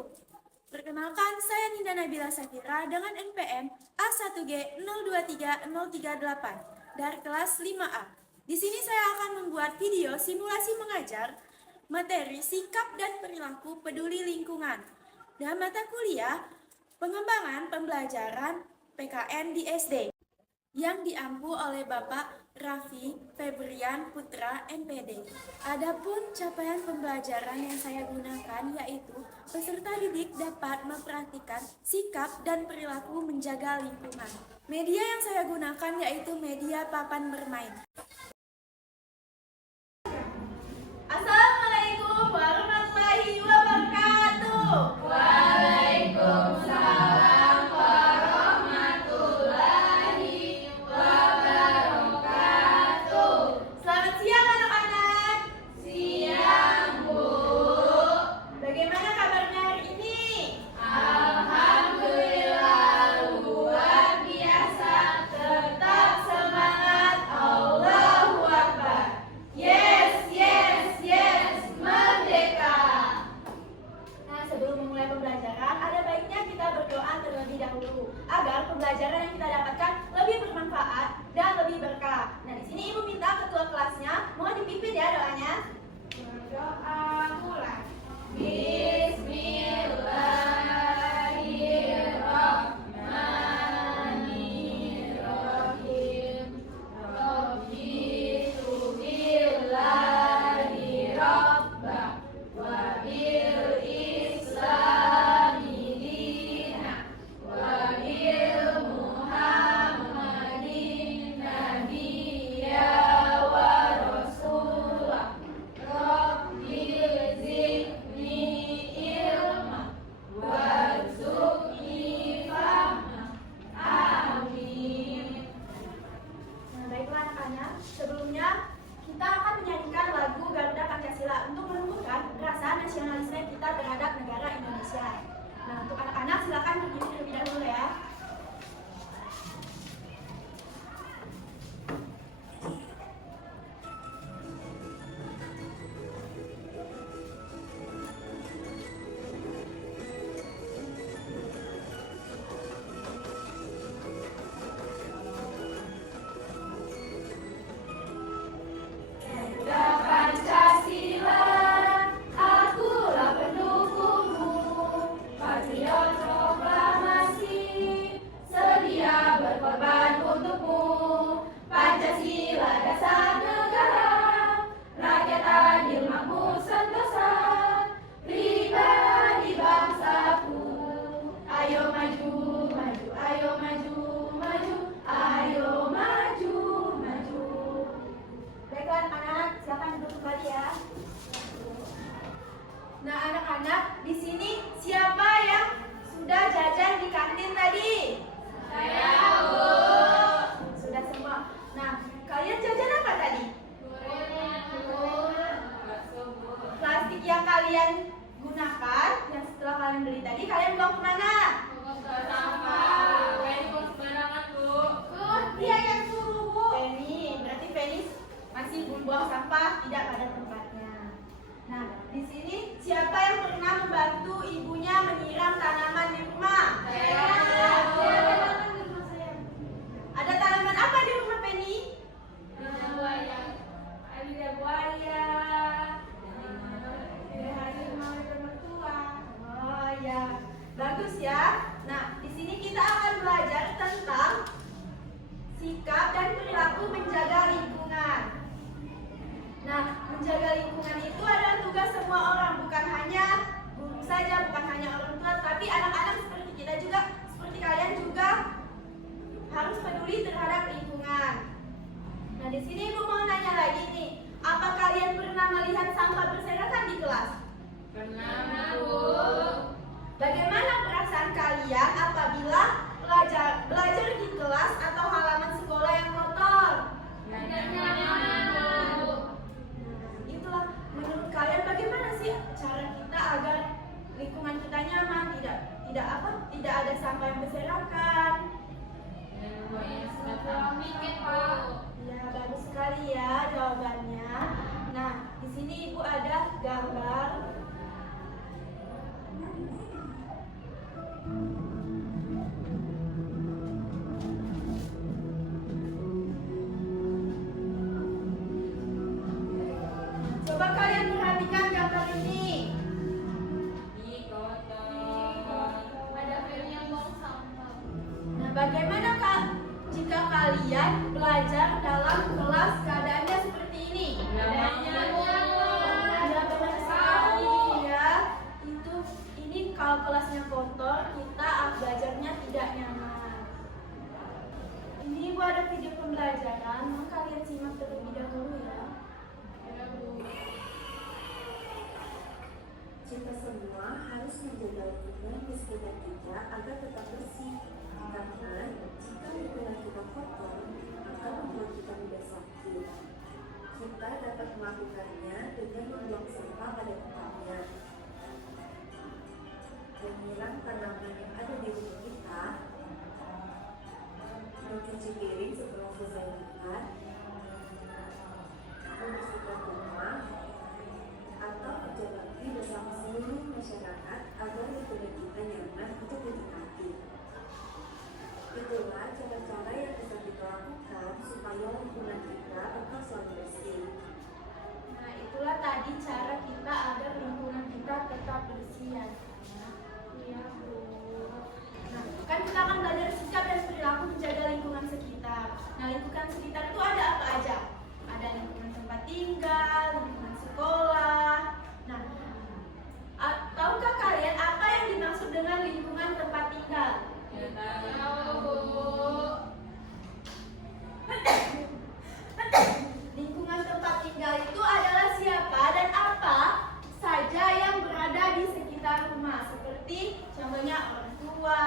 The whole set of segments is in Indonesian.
wabarakatuh. Perkenalkan, saya Ninda Nabila Safira dengan NPM A1G023038 dari kelas 5A. Di sini saya akan membuat video simulasi mengajar materi sikap dan perilaku peduli lingkungan dan mata kuliah pengembangan pembelajaran PKN di SD yang diampu oleh Bapak Raffi Febrian Putra MPD. Adapun capaian pembelajaran yang saya gunakan yaitu peserta didik dapat memperhatikan sikap dan perilaku menjaga lingkungan. Media yang saya gunakan yaitu media papan bermain. Assalamualaikum warahmatullahi wabarakatuh. Waalaikumsalam warahmatullahi wabarakatuh. Selamat siang anak-anak. Siang, Bu. Bagaimana kabarnya hari ini? Alhamdulillah luar biasa. Tetap semangat. Allahu Akbar. Yes, yes, yes, merdeka. Nah, sebelum memulai pembelajaran, ada baiknya kita berdoa terlebih dahulu agar pembelajaran yang kita dapatkan lebih bermanfaat dan lebih berkah. Nah, di sini Ibu minta ketua kelasnya mohon dipimpin ya doanya. Berdoa mulai. Bismillahirrahmanirrahim. Raditu billahi rabba wa bil islami dina wa bil muhammadin nabiyya wa rasulah. Rabbil zidni ilma warzuqni fahma. Amin. Nah, baiklah anak-anak, sebelumnya kita akan menyanyikan lagu Garuda Pancasila untuk menumbuhkan rasa nasionalisme kita terhadap negara Indonesia. Nah, untuk anak-anak silakan berdiri terlebih dahulu ya. Pancasila, akulah pendukungmu, patriot proklamasi, sedia berkorban untukmu. Pancasila dasar negara, rakyat adil makmur sentosa, pribadi bangsaku. Ayo maju, maju, ayo maju, maju, ayo maju, maju. Baiklah anak-anak, silakan duduk kembali ya. Nah anak-anak, di sini siapa yang sudah jajan di kantin tadi? Saya, Bu. Sudah semua. Nah, kalian jajan apa tadi? Plastik yang kalian gunakan, yang setelah kalian beli tadi, kalian buang kemana? Dia yang suruh, Bu. Berarti Feni masih membuang sampah tidak pada tempatnya. Nah, di sini siapa yang pernah membantu ibunya menyiram tanaman di rumah? Saya. Ada tanaman apa di rumah Penny? Buaya. Ada buaya. Ada harimau dan mertua. Oh ya, bagus ya. Nah, di sini kita akan belajar tentang sikap dan perilaku menjaga lingkungan. Nah, menjaga lingkungan itu adalah tugas semua orang, bukan hanya guru saja, bukan hanya orang tua, tapi anak-anak seperti kita juga, seperti kalian juga harus peduli terhadap lingkungan. Nah, di sini Ibu mau nanya lagi nih, apa kalian pernah melihat sampah berserakan di kelas? Pernah, Bu. Bagaimana perasaan kalian apabila belajar di kelas atau halaman sekolah yang kotor? Itulah, menurut kalian bagaimana sih cara kita agar lingkungan kita nyaman, tidak ada sampah yang berserakan? Ya, bagus sekali ya jawabannya. Nah, di sini Ibu ada gambar dapat melakukannya dengan membuang sampah pada tempatnya, menyiram tanaman yang ada di rumah kita, mencuci piring setelah selesai makan, membersihkan rumah, atau kerja bakti bersama seluruh masyarakat agar lingkungan kita nyaman untuk dinikmati. Itulah cara-cara yang bisa kita lakukan supaya lingkungan kita tetap selalu bersih. Nah, itulah tadi cara kita agar lingkungan kita tetap bersih ya. Iya, Bu. Nah, kan kita akan belajar sikap dan perilaku menjaga lingkungan sekitar. Nah, lingkungan sekitar itu ada apa aja? Ada lingkungan tempat tinggal, lingkungan sekolah. Nah, tahukah kalian apa yang dimaksud dengan lingkungan tempat tinggal? Ya tahu, Bu. Lingkungan tempat tinggal itu adalah siapa dan apa saja yang berada di sekitar rumah, seperti contohnya orang tua,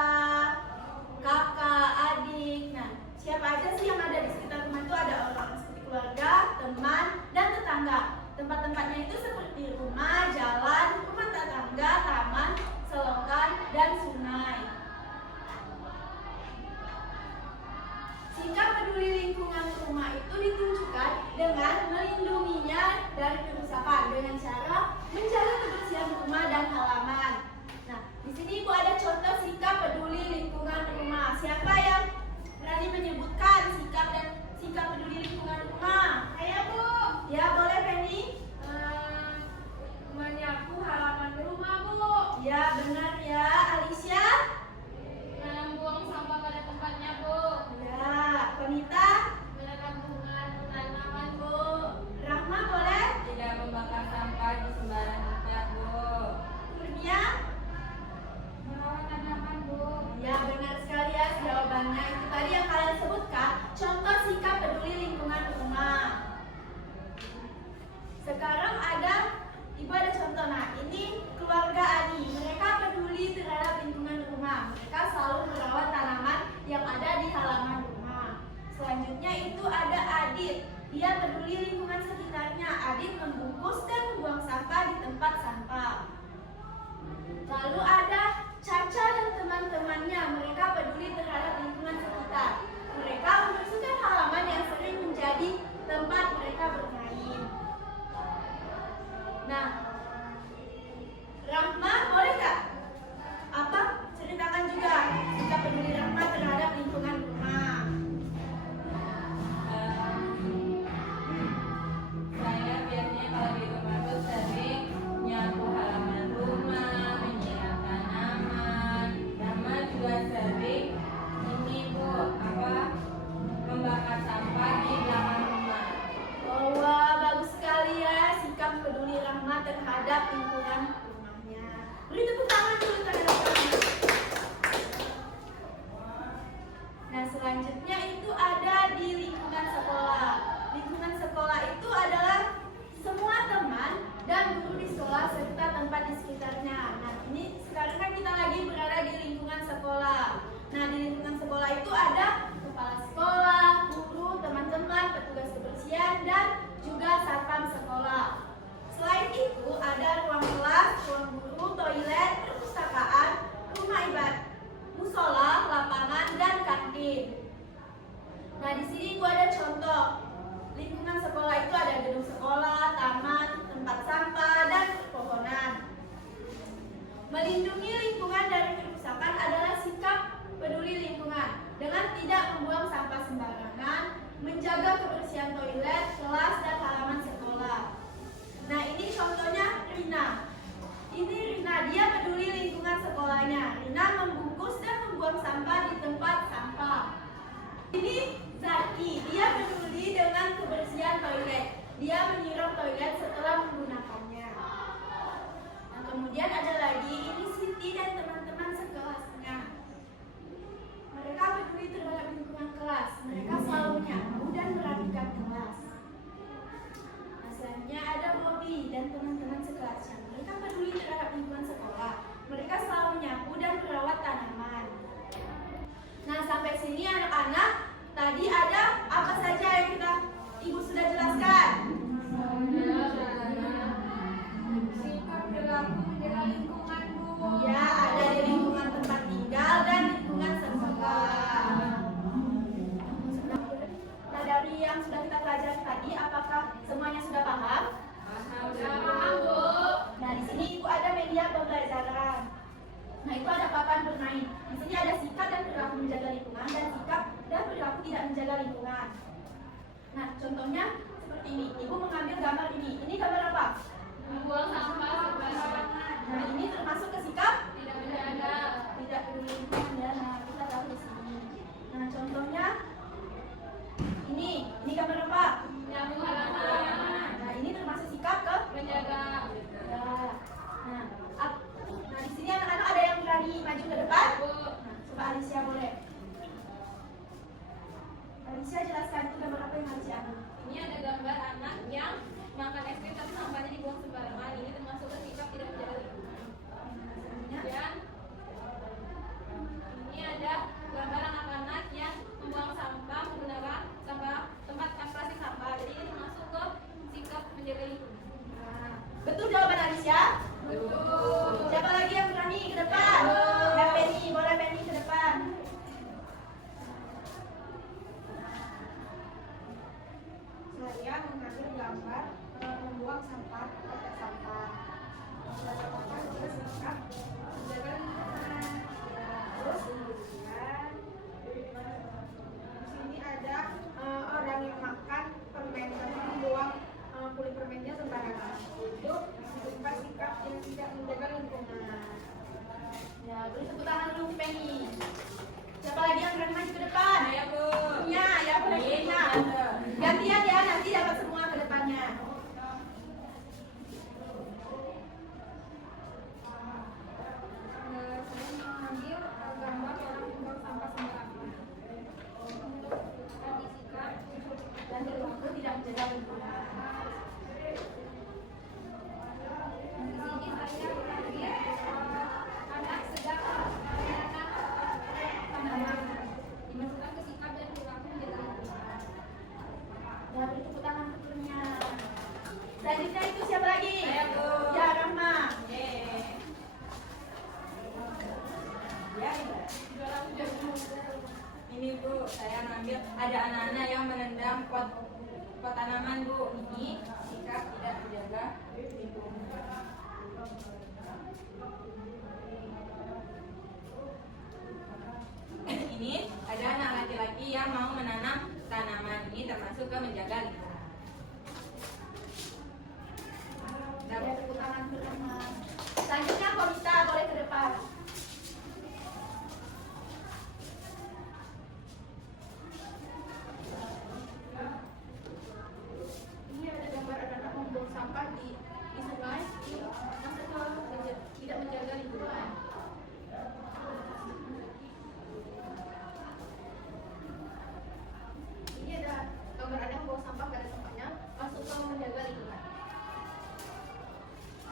kakak, adik. Nah, siapa aja sih yang ada di sekitar rumah itu? Ada orang seperti keluarga, teman, dan tetangga. Tempat-tempatnya itu seperti rumah, jalan, rumah tetangga, taman, selokan, dan sungai. Sikap peduli lingkungan rumah itu ditunjukkan dengan melindunginya dari kerusakan dengan cara menjaga kebersihan rumah dan halaman. Nah, di sini Ibu ada contoh sikap peduli lingkungan rumah. Siapa yang berani menyebutkan sikap peduli lingkungan rumah? Saya, Bu. Ya, boleh Penny. Menyapu halaman rumah, Bu. Ya, benar ya. Alicia? Membuang sampah pada tempatnya, Bu. Ya, Konita? Menanam bunga tanaman, Bu. Rahma boleh? Tidak membakar sampah di sembarang tempat, Bu. Kurnia? Merawat tanaman, Bu. Ya, benar sekali ya jawabannya. Itu tadi yang kalian sebutkan, contoh sikap peduli lingkungan rumah. Sekarang Ibu ada contoh. Nah, ini keluarga Ani. Mereka peduli terhadap lingkungan rumah. Mereka selalu merawat tanaman yang ada di halaman rumah. Selanjutnya itu ada Adit. Dia peduli lingkungan sekitarnya. Adit membungkus dan membuang sampah di tempat sampah. Lalu ada Caca dan teman-temannya. Mereka peduli terhadap lingkungan sekitar. Mereka membersihkan halaman yang sering menjadi tempat mereka bermain. Nah, Rahma boleh nggak? Ceritakan juga sikap peduli Rahma terhadap lingkungan rumah. Saya biasanya kalau di rumah tuh sering nyapu halaman rumah, menyiram tanaman. Sama juga sering ini, Bu, membakar sampah di belakang rumah. Oh, wah, bagus sekali ya sikap peduli Rahma terhadap lingkungan rumahnya. Beri tepuk tangan dulu terhadap Rahma. Nah, selanjutnya itu ada di lingkungan sekolah. Lingkungan sekolah itu adalah semua teman dan guru di sekolah serta tempat di sekitarnya. Nah, ini sekarang kan kita lagi berada di lingkungan sekolah. Nah, di lingkungan sekolah itu ada kepala sekolah, guru, teman-teman, petugas kebersihan, dan juga satpam sekolah. Selain itu, ada ruang kelas, ruang guru, toilet, perpustakaan, rumah ibadah, musola, lapangan, dan kantin. Nah, di sini gua ada contoh. Lingkungan sekolah itu ada gedung sekolah, taman, tempat sampah, dan pepohonan. Melindungi lingkungan dari kerusakan adalah sikap peduli lingkungan dengan tidak membuang sampah sembarangan, menjaga kebersihan toilet, kelas, dan halaman sekolah. Nah, ini contohnya Rina. Ini Rina, dia peduli lingkungan sekolahnya. Rina membungkus dan membuang sampah di tempat sampah. Ini Zaki, dia peduli dengan kebersihan toilet. Dia menyiram toilet setelah menggunakannya. Nah, kemudian ada lagi, ini Siti dan teman-teman sekelasnya. Mereka peduli terhadap lingkungan kelas. Mereka selalu nyapu dan merapikan kelas. Nah, selanjutnya ada Bobby dan teman-teman sekelasnya. Mereka peduli terhadap lingkungan sekolah. Mereka selalu nyapu dan merawat tanaman. Nah, sampai sini anak-anak, tadi ada apa saja yang Ibu sudah jelaskan? gambar membuang sampah ke tempat sampah. Sebagai apa juga sikap menjaga lingkungan. Terus kemudian di sini ada orang yang makan permen tapi membuang kulit permennya sembarangan. Itu berupa sikap yang tidak menjaga lingkungan. Ya, beri tepuk tangan dulu untuk Penny. Siapa lagi yang berani maju ke depan? Saya Bu. Ya, ya boleh punya. Gantian ya, nanti dapat semua ke depannya. Saya mengambil gambar orang membuang sampah sembarangan. Tadi sikap Dan perilaku tidak menjaga lingkungan. di sini saya mengambil anak sedang menanam tanaman. Dimasukkan ke sikap dan perilaku menjaga lingkungan. Ya, beri tepuk tangan untuk punya. Selanjutnya itu siapa lagi? Saya Bu. Ya, Rahma. Yeay. Ya, Ini Bu, saya ngambil ada anak-anak yang menendang pot tanaman Bu. Ini sikap tidak menjaga lingkungan. Ini ada anak laki-laki yang mau menanam tanaman. Ini termasuk ke menjaga lingkungan. ya, tepuk tangan untuk Rahma. Selanjutnya Komita boleh ke depan. Ini ada gambar anak-anak membuang sampah di sungai, masuk ke tidak menjaga lingkungan. Ini ada gambar anak membuang sampah pada tempatnya, masuk ke menjaga lingkungan.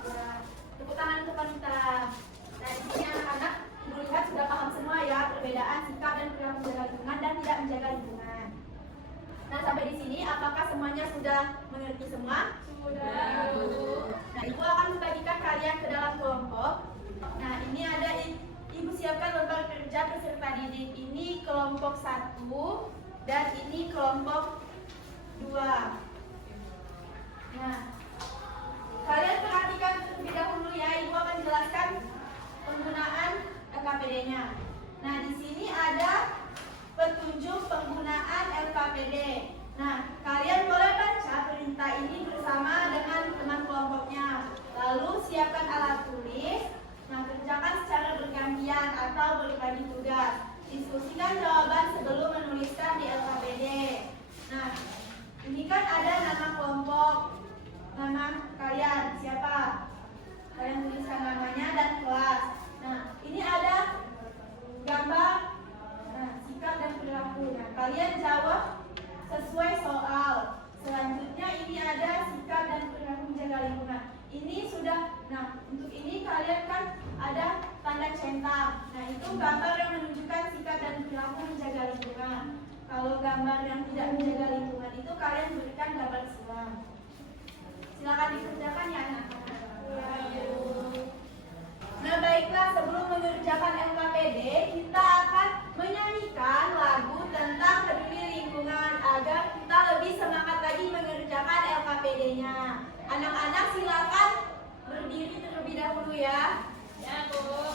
Ya, tepuk tangan untuk wanita. Nah, di sini anak-anak ibu lihat sudah paham semua ya perbedaan sikap dan perilaku menjaga lingkungan dan tidak menjaga lingkungan. Nah, sampai di sini apakah semuanya sudah mengerti semua? Sudah, Bu. Nah, ibu akan membagikan kalian ke dalam kelompok. Nah, ini ada ibu siapkan lembar kerja peserta didik. Ini kelompok 1 dan ini kelompok 2. Nah, kalian perhatikan terlebih dahulu ya, ibu akan jelaskan penggunaan LKPD-nya. Nah, di sini ada petunjuk penggunaan LKPD. Nah, kalian boleh baca perintah ini bersama dengan teman kelompoknya. Lalu siapkan alat tulis. Nah, kerjakan secara bergantian atau berbagi tugas. Diskusikan jawaban sebelum menuliskan di LKPD. Nah, ini kan ada nama kelompok. Nama kalian siapa? Kalian tuliskan namanya dan kelas. Nah, ini ada gambar sikap dan perilaku. Nah, kalian jawab sesuai soal. Selanjutnya ini ada sikap dan perilaku menjaga lingkungan. Ini sudah, nah untuk ini kalian kan ada tanda centang. Nah, itu gambar yang menunjukkan sikap dan perilaku menjaga lingkungan. Kalau gambar yang tidak menjaga lingkungan itu kalian berikan gambar silang. Silakan dikerjakan ya anak-anak. Nah, baiklah, sebelum mengerjakan LKPD, kita akan menyanyikan lagu tentang peduli lingkungan agar kita lebih semangat lagi mengerjakan LKPD-nya. Anak-anak silakan berdiri terlebih dahulu ya. Ya, Bu.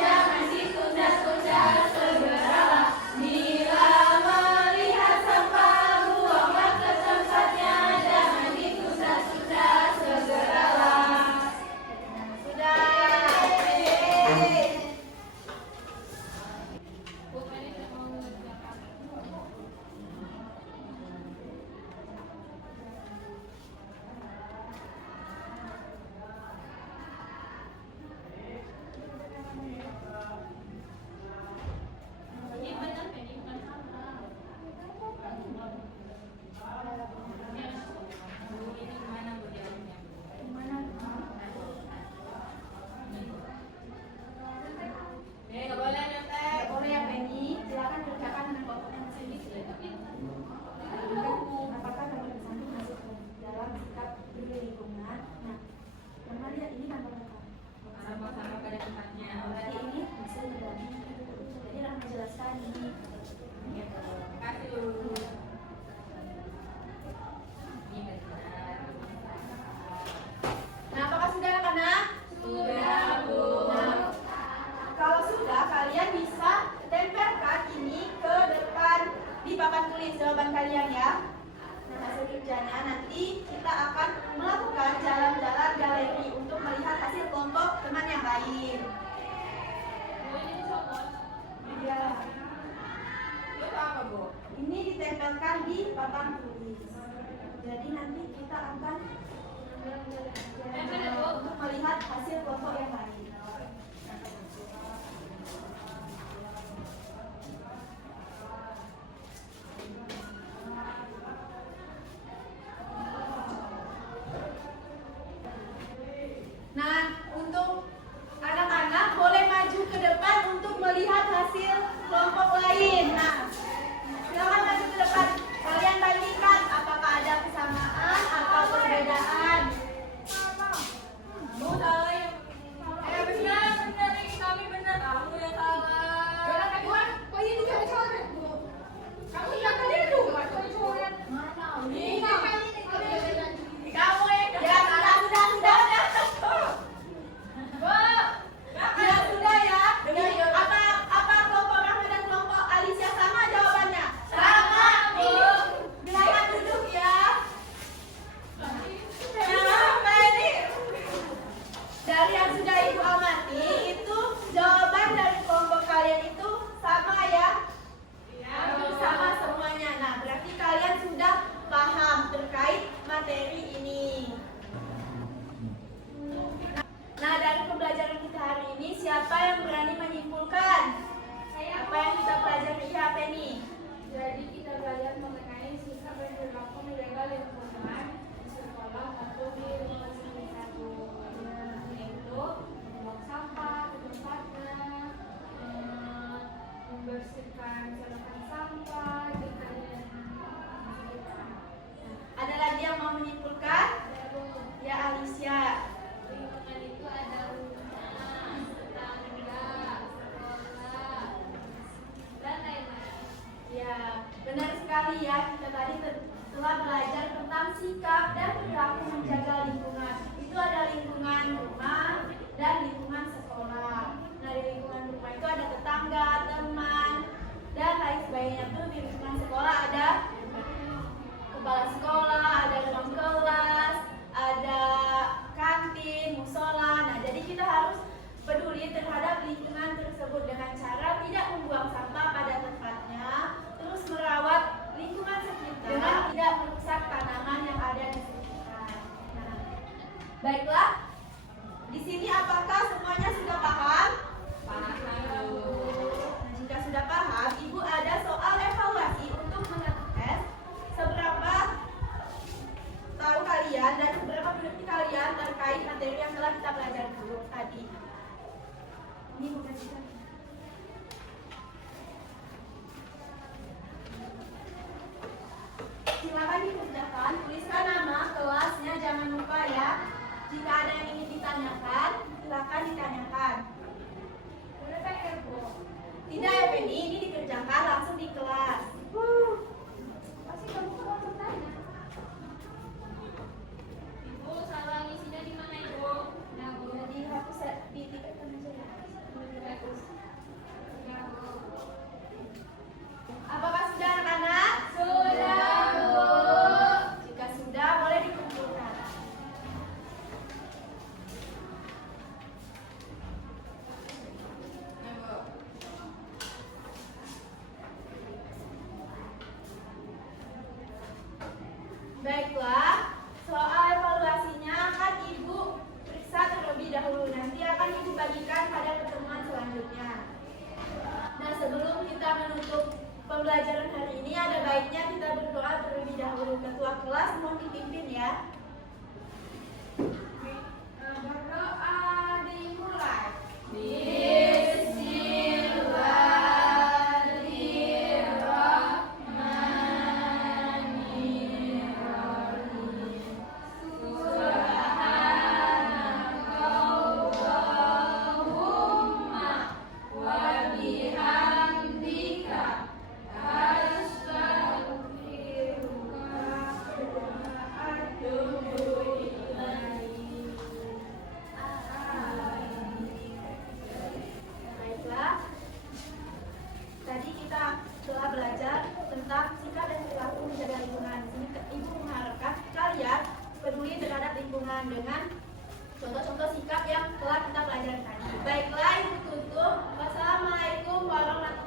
Jangan ditunda-tunda, segeralah. lain. Bu, ini dicopot. Ya, Itu apa, Bu? ini ditempelkan di papan tulis. Jadi nanti kita akan untuk melihat hasil kelompok yang lain. Nah, untuk anak-anak boleh maju ke depan untuk melihat hasil kelompok lain. Nah, silakan maju ke depan. Kalian bandingkan apakah ada kesamaan atau perbedaan. Bu, salah ya. Benar, benar ini kami benar. Kamu yang salah. Kok ini juga coret, Bu? Kamu yang tadi aduh, kok coret? Mana? Ini kali ini Kamu yang Ya, sudah. Ya, sudah ya. Apa kelompok Rahma dan kelompok Alicia sama jawabannya? Sama, Bu. Silakan duduk ya. Kenapa ini? Dari yang sudah Ibu amati, itu jawaban dari kelompok kalian itu sama ya? Sama semuanya. Nah, berarti kalian sudah paham terkait materi ini. Nah, dari pembelajaran kita hari ini, siapa yang berani menyimpulkan? Apa yang kita pelajari apa ini? Jadi kita belajar mengenai sikap dan perilaku menjaga lingkungan di sekolah maupun di lingkungan sekitar, Bu. Yaitu membuang sampah di tempatnya, membersihkan celokan sampah di kalian sekitar. Ada lagi yang mau menyimpulkan? Ya, Alicia. Lingkungan itu ada rumah, tetangga, sekolah, dan lain-lain. Ya, benar sekali ya. Kita tadi telah belajar tentang sikap dan perilaku menjaga lingkungan. Itu ada lingkungan rumah dan lingkungan sekolah. Nah, di lingkungan rumah itu ada tetangga, teman, dan lain sebagainya. Tuh di lingkungan sekolah ada kepala sekolah, ada ruang kelas, ada kantin, musola. Nah, jadi kita harus peduli terhadap lingkungan tersebut dengan cara tidak membuang sampah pada tempatnya, terus merawat lingkungan sekitar dengan tidak merusak tanaman yang ada di sekitar. Nah, baiklah. Di sini apakah semuanya sudah paham? Paham, Bu. Nah, jika sudah paham, Ibu ada soal evaluasi untuk mengetes seberapa tahu kalian dan seberapa mengerti kalian terkait materi yang telah kita pelajari dulu tadi. Ini bukan kita. Silakan dikerjakan, tuliskan nama, kelasnya, jangan lupa ya. Jika ada yang ingin ditanyakan, silakan ditanyakan. Boleh PR, Bu? Tidak ya Penny, ini dikerjakan langsung di kelas. Pasti kamu kalau bertanya. Ibu, salah ngisinya di mana, Ibu? Nah, boleh dihapus ditiketkan aja ya. Dihapus. Ya, Bu. Apakah sudah anak-anak? Sudah, Bu. Jika sudah, boleh dikumpulkan. Ya, Bu. Baiklah, soal evaluasinya akan Ibu periksa terlebih dahulu. Nanti akan Ibu bagikan pada pertemuan selanjutnya. Nah, sebelum kita menutup pembelajaran hari ini, ada baiknya kita berdoa terlebih dahulu. Ketua kelas mohon dipimpin ya. Berdoa dimulai. Baiklah, tadi kita telah belajar tentang sikap dan perilaku menjaga lingkungan. Di sini Ibu mengharapkan kalian peduli terhadap lingkungan dengan contoh-contoh sikap yang telah kita pelajari tadi. Baiklah, Ibu tutup. Wassalamualaikum warahmatullahi wabarakatuh.